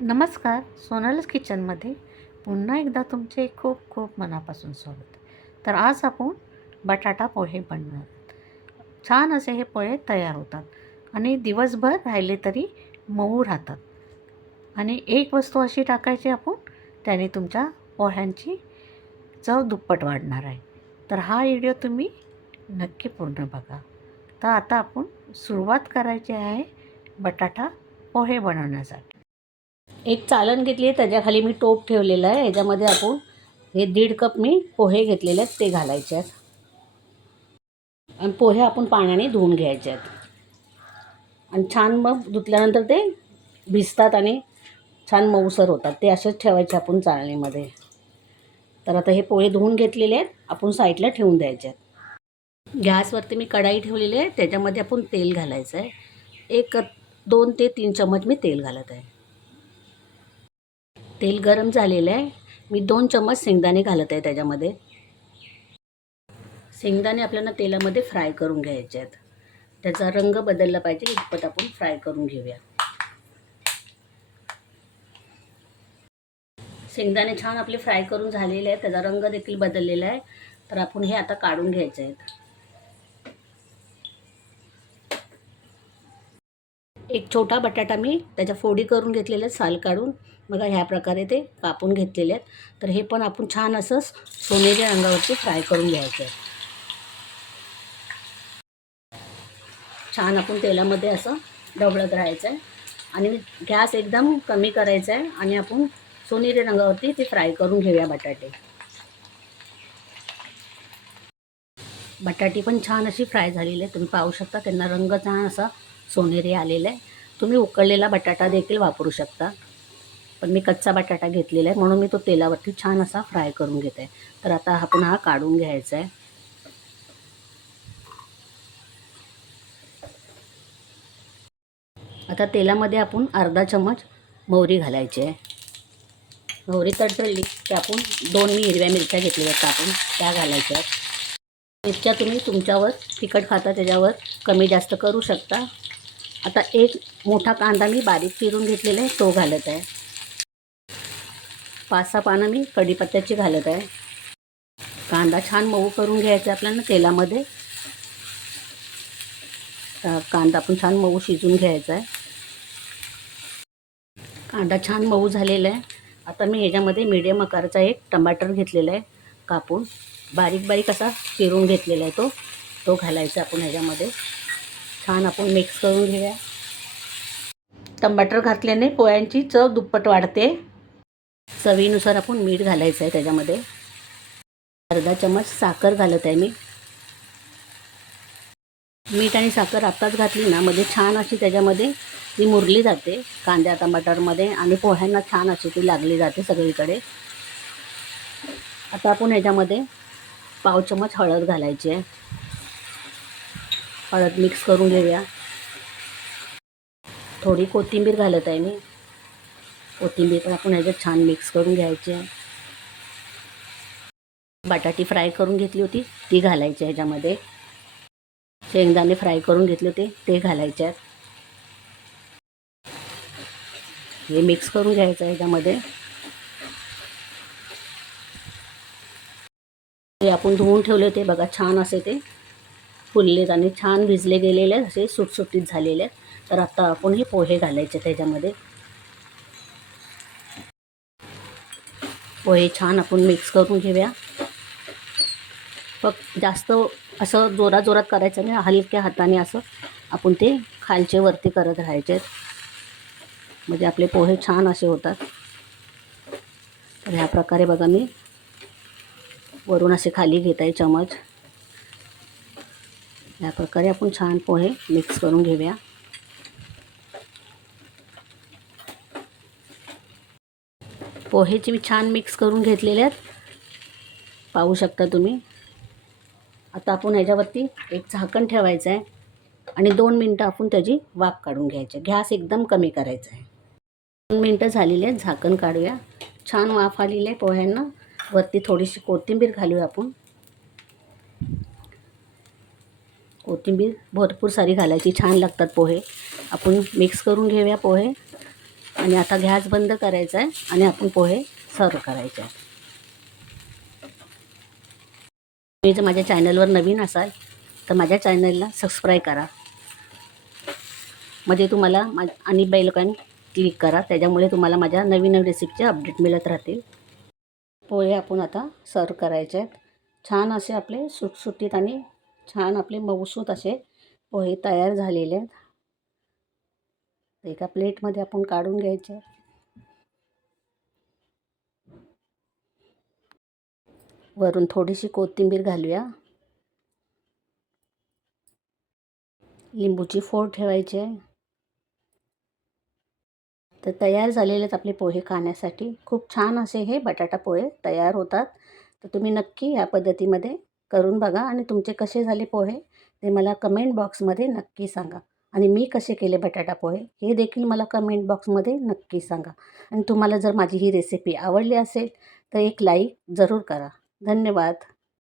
नमस्कार सोनालच किचनमध्ये पुन्हा एकदा तुमचे खूप खूप मनापासून स्वागत. तर आज आपण बटाटा पोहे बनवणार छान असे हे पोहे तयार होतात आणि दिवसभर राहिले तरी मऊ राहतात. आणि एक वस्तू अशी टाकायची आपण त्याने तुमच्या पोह्यांची चव दुप्पट वाढणार आहे. तर हा व्हिडिओ तुम्ही नक्की पूर्ण बघा. तर आता आपण सुरुवात करायची आहे बटाटा पोहे बनवण्यासाठी. एक चालन घेतली आहे त्याच्याखाली मी टोप ठेवलेलं आहे. याच्यामध्ये आपण हे दीड कप मी पोहे घेतलेले आहेत ते घालायचे आहेत. आणि पोहे आपण पाण्याने धुवून घ्यायचे आहेत. आणि छान मग धुतल्यानंतर ते भिजतात आणि छान मऊसर होतात. ते असेच ठेवायचे आपण चाळणीमध्ये. तर आता हे पोहे धुवून घेतलेले आहेत आपण साईडला ठेवून द्यायचे आहेत. गॅसवरती मी कढाई ठेवलेली आहे त्याच्यामध्ये आपण तेल घालायचं आहे. एक दोन ते तीन चम्मच मी तेल घालत आहे. तेल गरम झालेलं आहे. मी दोन चम्मच शेंगदाणे घालत आहे त्याच्यामध्ये. शेंगदाणे आपल्याला तेलामध्ये फ्राय करून घ्यायचे आहेत. त्याचा रंग बदलला पाहिजे इतपत आपण फ्राय करून घेऊया. शेंगदाणे छान आपले फ्राय करून झालेले आहेत. त्याचा रंग देखील बदललेला आहे. तर आपण हे आता काढून घ्यायचे आहेत. एक छोटा बटाटा मी त्याच्या फोडी करून घेतलेल्या आहेत साल काढून. बघा ह्या प्रकारे ते कापून घेतलेले आहेत. तर हे पण आपण छान असं सोनेरी रंगावरती फ्राय करून घ्यायचं आहे. छान आपण तेलामध्ये असं ढवळत राहायचं आहे. आणि गॅस एकदम कमी करायचा आहे आणि आपण सोनेरी रंगावरती ते फ्राय करून घेऊया बटाटे. बटाटी पण छान अशी फ्राय झालेली आहे तुम्ही पाहू शकता त्यांना रंग छान असा सोनेरी आलेला आहे. तुम्ही उकळलेला बटाटा देखील वापरू शकता. पण मी कच्चा बटाटा घेतलेला आहे. म्हणून मी तो तेलावरती छान असा फ्राय करून घेत आहे. तर आता आपण हा काढून घ्यायचा आहे. आता तेलामध्ये आपण अर्धा चम्मच मोहरी घालायची आहे. मोहरी तडतडली की आपण दोन मी हिरव्या मिरच्या घेतलेल्या आहेत. आपण त्या घालायच्या आहेत. मिरच्या तुम्ही तुमच्यावर तिखट खाता त्याच्यावर कमी जास्त करू शकता. आता एक मोठा कांदा मी बारीक चिरून घेतलेला आहे तो घालत आहे. पाच सहा पानं मी कढीपत्त्याची घालत आहे. कांदा छान मऊ करून घ्यायचा आपल्याला तेलामध्ये. कांदा आपण छान मऊ शिजून घ्यायचा आहे. कांदा छान मऊ झालेला आहे. आता मी ह्याच्यामध्ये मीडियम आकाराचा एक टमाटर घेतलेला आहे कापून. बारीक बारीक असा चिरून घेतलेला आहे तो. तो घालायचा आपण ह्याच्यामध्ये. छान आपण मिक्स करून घेऊया. टमाटर घातल्याने पोळ्यांची चव दुप्पट वाढते. चवीनुसार आपण मीठ घालायचं आहे त्याच्यामध्ये. अर्धा चमच साखर घालत आहे मी. मीठ आणि साखर आत्ताच घातली ना मध्ये छान अशी त्याच्यामध्ये ती मुरली जाते. कांद्या टमाटरमध्ये आणि पोह्यांना छान अशी ती लागली जाते सगळीकडे. आता आपण ह्याच्यामध्ये पाव चमच हळद घालायची आहे. हळद मिक्स करून घेऊया. थोडी कोथिंबीर घालत आहे मी. कोथिंबीर पण आपण ह्याच्यात छान मिक्स करून घ्यायची आहे. बटाटी फ्राय करून घेतली होती ती घालायची ह्याच्यामध्ये. शेंगदाणे फ्राय करून घेतले होते ते घालायचे आहेत. हे मिक्स करून घ्यायचं आहे ह्याच्यामध्ये. हे आपण धुवून ठेवले होते बघा छान असे ते. फुललेत आणि छान भिजले गेलेले आहेत असे सुटसुटीत झालेले आहेत. तर आता आपण हे पोहे घालायचे त्याच्यामध्ये. पोहे छान आपण मिक्स करून घेऊया. फक्त जास्त असं जोरात जोरात करायचं नाही हलक्या हाताने असं आपण ते खालचे वरती करत राहायचे. आहेत म्हणजे आपले पोहे छान असे होतात. तर ह्या प्रकारे बघा मी. वरून असे खाली घेत आहे चमच ह्या प्रकारे आपण छान पोहे मिक्स करून घेऊया. पोहेचे मी छान मिक्स करून घेतलेले आहेत. पाहू शकता तुम्ही. आता आपण ह्याच्यावरती एक झाकण ठेवायचं आहे आणि दोन मिनटं आपण त्याची वाफ काढून घ्यायची. गॅस एकदम कमी करायचा आहे. दोन मिनटं झालेली आहेत झाकण काढूया. छान वाफ आलेली आहे पोह्यांना. वरती थोडीशी कोथिंबीर घालूया आपण. कोथिंबीर भरपूर सारी घालायची छान लागतात पोहे. आपण मिक्स करून घेऊया पोहे. आणि आता गॅस बंद करायचा आहे आणि आपण पोहे सर्व करायचे आहेत. तुम्ही जर माझ्या चॅनलवर नवीन असाल तर माझ्या चॅनलला सबस्क्राईब करा. मध्ये तुम्हाला मा आणि बेलकॉन क्लिक करा. त्याच्यामुळे तुम्हाला माझ्या नवीन नवीन रेसिपीचे अपडेट मिळत राहतील. पोहे आपण आता सर्व करायचे आहेत. छान असे आपले सुटसुटीत आणि छान आपले मऊसूत असे पोहे तयार झालेले आहेत. एका प्लेटमध्ये आपण काढून घ्यायचे. वरून थोडीशी कोथिंबीर घालूया. लिंबूची फोड ठेवायची आहे. तर तयार झालेले आहेत आपले पोहे खाण्यासाठी. खूप छान असे हे बटाटा पोहे तयार होतात. तर तुम्ही नक्की या पद्धतीमध्ये करून बघा आणि तुमचे कसे झाले पोहे ते मला कमेंट बॉक्समध्ये नक्की सांगा. आणि मी कसे केले बटाटा पोहे हे देखील मला कमेंट बॉक्समध्ये नक्की सांगा. आणि तुम्हाला जर माझी ही रेसिपी आवडली असेल तर एक लाईक जरूर करा. धन्यवाद.